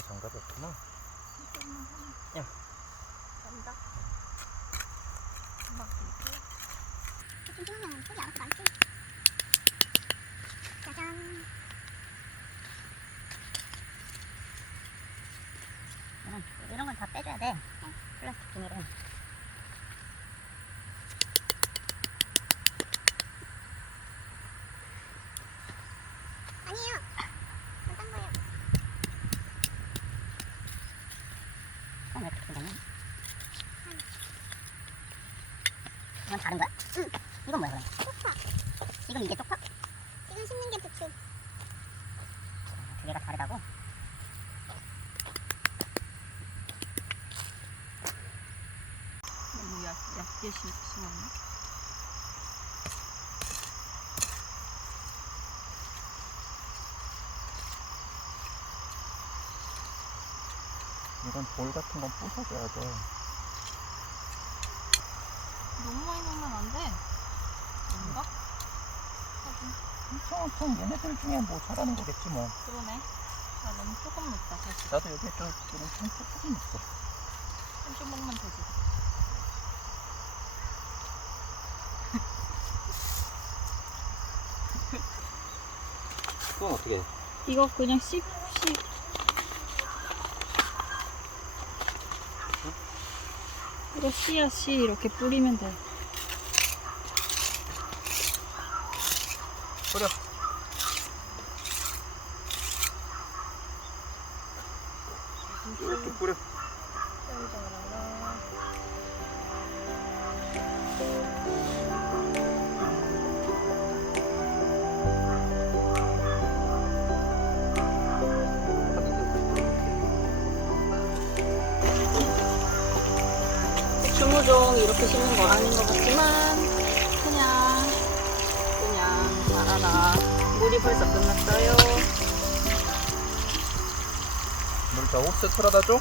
장갑이 없구나. 야. 먼저. 금방 들고. 조심하면 소리 알아서 많지. 짜잔. 이런 건 다 빼줘야 돼. 플라스틱 비닐은. 아니에요. 딴 거예요. 왜 이렇게 되냐? 이건 다른 거야? 응. 이건 뭐야 그럼? 쪽파. 지금 이게 쪽파? 지금 씹는 게 부추. 두 개가 다르다고? 너무 얇게 심었네. 이런 돌 같은 건 부숴줘야 돼. 너무 많이 넣으면 안 돼. 아닌가? 엄청 얘네들 중에 뭐 잘하는 거겠지 뭐. 그러네. 아, 너무 조금 넣었다 사실. 나도 여기에 좀 조금 있어. 한 조각만 더 줘. 그건 어떻게 해? 이거 그냥 이거 씨앗이 이렇게 뿌리면 돼. 뿌려. 이렇게 뿌려. 주무종 이렇게 심는 거 아닌 것 같지만 그냥 자라나. 물이 벌써 끝났어요. 물 다 옥새 틀어다 줘?